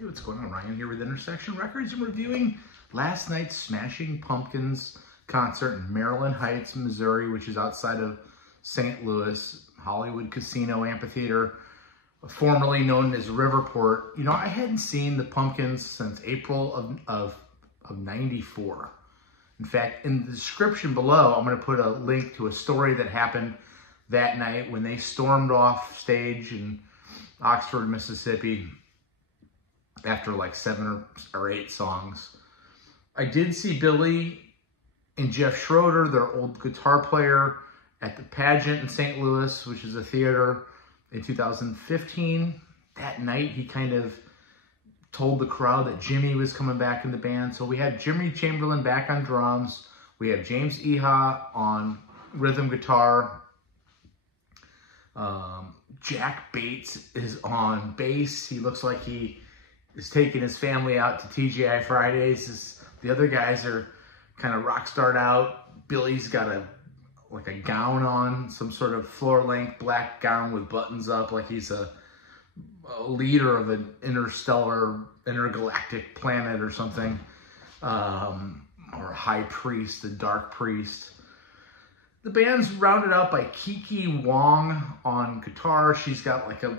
Hey, what's going on? Ryan here with Intersection Records, and reviewing last night's Smashing Pumpkins concert in Maryland Heights, Missouri, which is outside of St. Louis, Hollywood Casino Amphitheater, formerly known as Riverport. You know, I hadn't seen the Pumpkins since April of 94. In fact, in the description below, I'm going to put a link to a story that happened that night when they stormed off stage in Oxford, Mississippi, after like 7 or 8 songs. I did see Billy and Jeff Schroeder, their old guitar player, at the Pageant in St. Louis, which is a theater, in 2015. That night, he kind of told the crowd that Jimmy was coming back in the band. So we have Jimmy Chamberlin back on drums. We have James Iha on rhythm guitar. Jack Bates is on bass. He looks like he is taking his family out to TGI Fridays. The other guys are kind of rock starred out. Billy's got a gown on, some sort of floor-length black gown with buttons up, like he's a leader of an intergalactic planet or something, or a high priest, a dark priest. The band's rounded out by Kiki Wong on guitar. She's got like a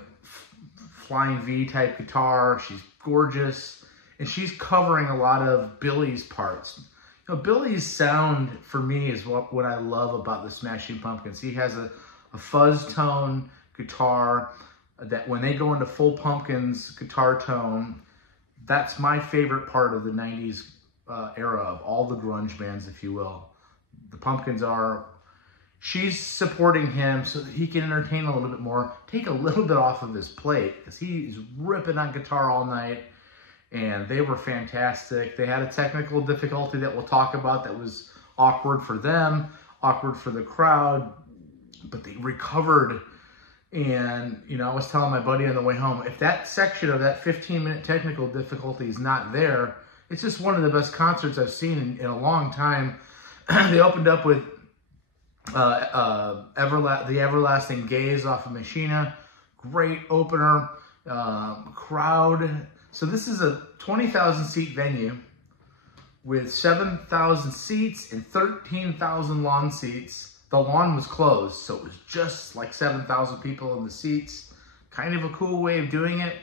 Flying V type guitar. She's gorgeous, and she's covering a lot of Billy's parts. You know, Billy's sound for me is what I love about the Smashing Pumpkins. He has a fuzz tone guitar that when they go into full Pumpkins guitar tone, that's my favorite part of the 90s era of all the grunge bands, if you will. The Pumpkins are, she's supporting him so that he can entertain a little bit more, take a little bit off of his plate, because he's ripping on guitar all night, and they were fantastic. They had a technical difficulty that we'll talk about that was awkward for them, awkward for the crowd, but they recovered. And, you know, I was telling my buddy on the way home, if that section of that 15-minute technical difficulty is not there, it's just one of the best concerts I've seen in a long time. They opened up with the Everlasting Gaze off of Machina. Great opener. Crowd. So this is a 20,000 seat venue with 7,000 seats and 13,000 lawn seats. The lawn was closed, so it was just like 7,000 people in the seats. Kind of a cool way of doing it.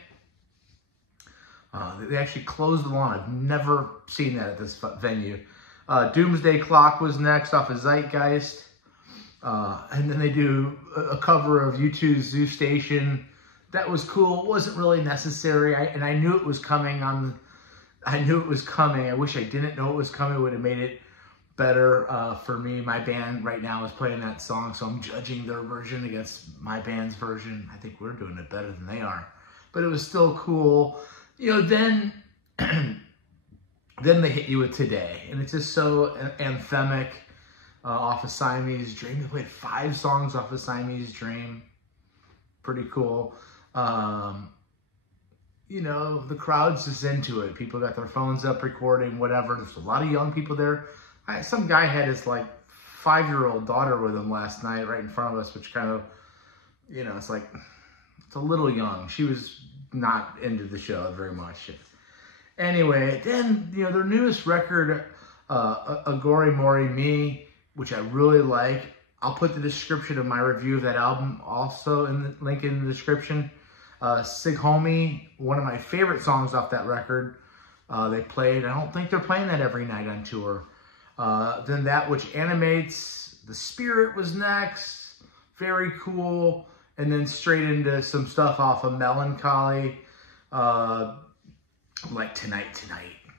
They actually closed the lawn. I've never seen that at this venue. Doomsday Clock was next off of Zeitgeist. And then they do a cover of U2's Zoo Station. That was cool. It wasn't really necessary. And I knew it was coming I knew it was coming. I wish I didn't know it was coming. It would have made it better for me. My band right now is playing that song, so I'm judging their version against my band's version. I think we're doing it better than they are. But it was still cool. You know, then they hit you with Today. And it's just so anthemic. Off of Siamese Dream. They played 5 songs off of Siamese Dream. Pretty cool. You know, the crowd's just into it. People got their phones up recording, whatever. There's a lot of young people there. Some guy had his like 5-year-old daughter with him last night right in front of us, which kind of, you know, it's a little young. She was not into the show very much. Anyway, then, you know, their newest record, Agori Mori Me, which I really like. I'll put the description of my review of that album also in the link in the description. Sig Homie, one of my favorite songs off that record. They played. I don't think they're playing that every night on tour. Then That Which Animates, The Spirit was next. Very cool. And then straight into some stuff off of Melancholy. Like Tonight.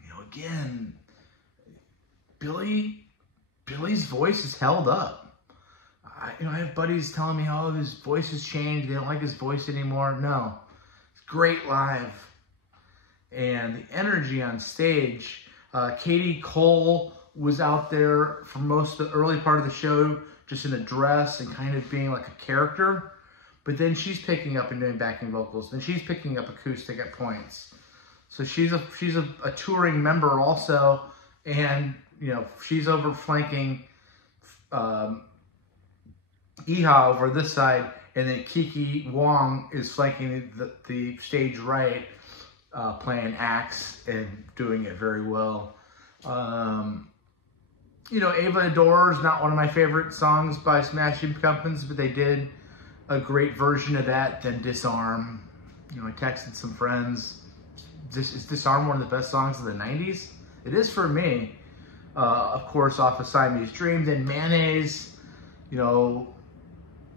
You know, again, Billy's voice is held up. I have buddies telling me, oh, his voice has changed. They don't like his voice anymore. No, it's great live. And the energy on stage. Katie Cole was out there for most of the early part of the show, just in a dress and kind of being like a character. But then she's picking up and doing backing vocals. Then she's picking up acoustic at points. So she's a touring member also. And, you know, she's over flanking Iha over this side, and then Kiki Wong is flanking the stage right. playing axe and doing it very well. You know, Ava Adore is not one of my favorite songs by Smashing Pumpkins, but they did a great version of that. Then Disarm. You know, I texted some friends. Is Disarm one of the best songs of the 90s? It is for me. Of course, off of Siamese Dream. Then Mayonnaise, you know,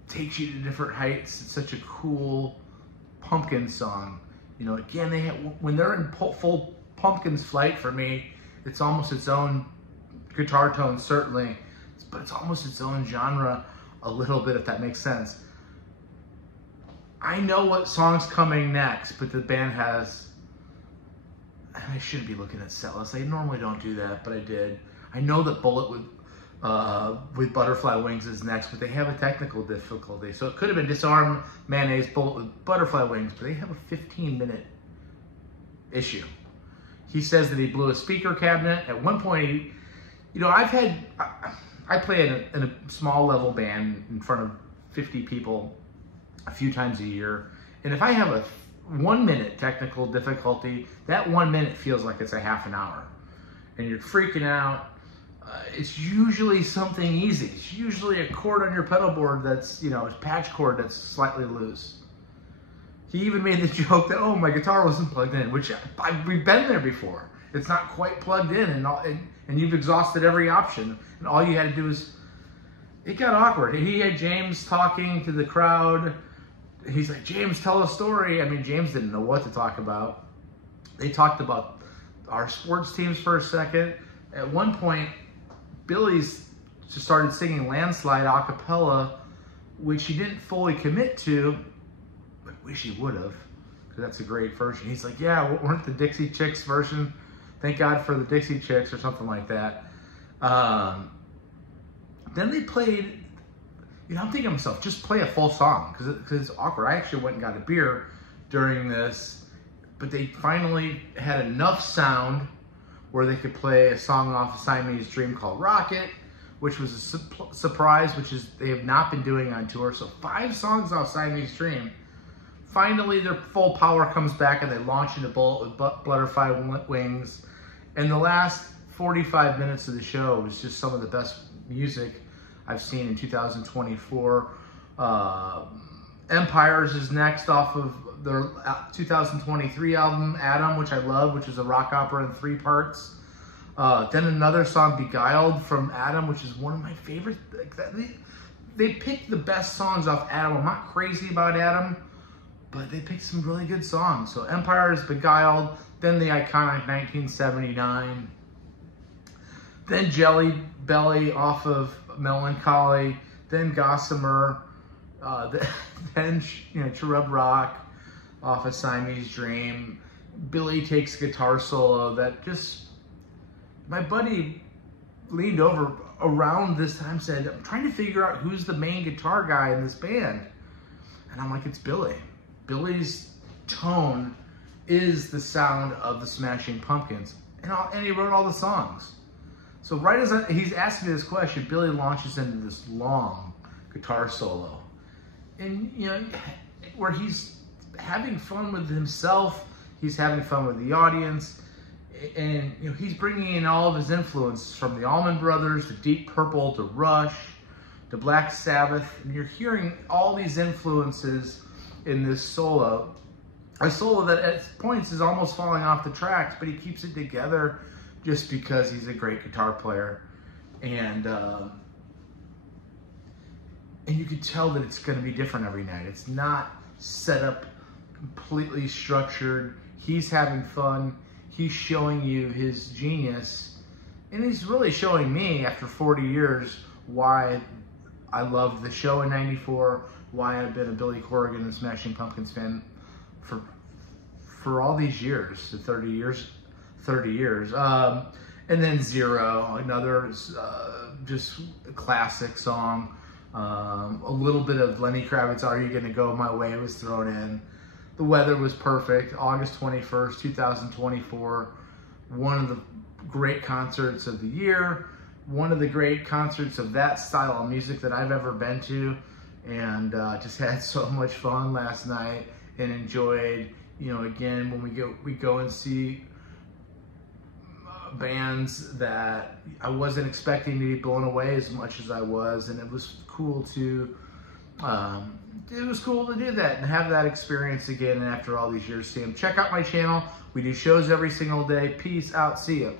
takes you to different heights. It's such a cool Pumpkin song. You know, again, when they're in full Pumpkins flight, for me, it's almost its own guitar tone, certainly, but it's almost its own genre a little bit, if that makes sense. I know what song's coming next, but the band has, and I shouldn't be looking at set lists. I normally don't do that, but I did. I know that Bullet with Butterfly Wings is next, but they have a technical difficulty. So it could have been Disarm, Mayonnaise, Bullet with Butterfly Wings, but they have a 15-minute issue. He says that he blew a speaker cabinet. At one point, you know, I play in a small level band in front of 50 people a few times a year. And if I have a 1 minute technical difficulty, that 1 minute feels like it's a half an hour. And you're freaking out. It's usually something easy. It's usually a chord on your pedal board that's, you know, a patch cord that's slightly loose. He even made the joke that, oh, my guitar wasn't plugged in, which we've been there before. It's not quite plugged in, and you've exhausted every option, and all you had to do is, it got awkward. He had James talking to the crowd. He's like, James, tell a story. I mean, James didn't know what to talk about. They talked about our sports teams for a second. At one point, Billy's just started singing Landslide a cappella, which he didn't fully commit to. I wish he would have, because that's a great version. He's like, yeah, weren't the Dixie Chicks version? Thank God for the Dixie Chicks, or something like that. Then they played, you know, I'm thinking to myself, just play a full song, because it's awkward. I actually went and got a beer during this, but they finally had enough sound where they could play a song off of Siamese Dream called Rocket, which was a surprise, which is they have not been doing on tour. So 5 songs off Siamese Dream. Finally, their full power comes back and they launch into Bullet with Butterfly Wings. And the last 45 minutes of the show was just some of the best music I've seen in 2024. Empires is next off of their 2023 album, Adam, which I love, which is a rock opera in 3 parts. Then another song, Beguiled, from Adam, which is one of my favorites. They picked the best songs off Adam. I'm not crazy about Adam, but they picked some really good songs. So Empire is Beguiled, then the iconic 1979. Then Jelly Belly off of Melancholy, then Gossamer, then Cherub Rock off of Siamese Dream. Billy takes guitar solo that just, my buddy leaned over around this time, said, I'm trying to figure out who's the main guitar guy in this band. And I'm like, it's Billy. Billy's tone is the sound of the Smashing Pumpkins. And he wrote all the songs. So right as he's asking me this question, Billy launches into this long guitar solo. And, you know, where he's having fun with himself, he's having fun with the audience, and, you know, he's bringing in all of his influence from the Allman Brothers to Deep Purple to Rush to Black Sabbath, and you're hearing all these influences in this solo. A solo that at points is almost falling off the tracks, but he keeps it together just because he's a great guitar player. And you could tell that it's going to be different every night. It's not set up completely structured. He's having fun. He's showing you his genius. And he's really showing me, after 40 years, why I loved the show in '94, why I've been a Billy Corgan and Smashing Pumpkins fan for all these years, the 30 years. And then Zero, another just classic song. A little bit of Lenny Kravitz, Are You Gonna Go My Way was thrown in. The weather was perfect. August 21st, 2024. One of the great concerts of the year. One of the great concerts of that style of music that I've ever been to. And just had so much fun last night and enjoyed You know, again, when we go and see bands that I wasn't expecting to be blown away as much as I was, and it was cool to do that and have that experience again after all these years. See them. Check out my channel. We do shows every single day. Peace out. See ya.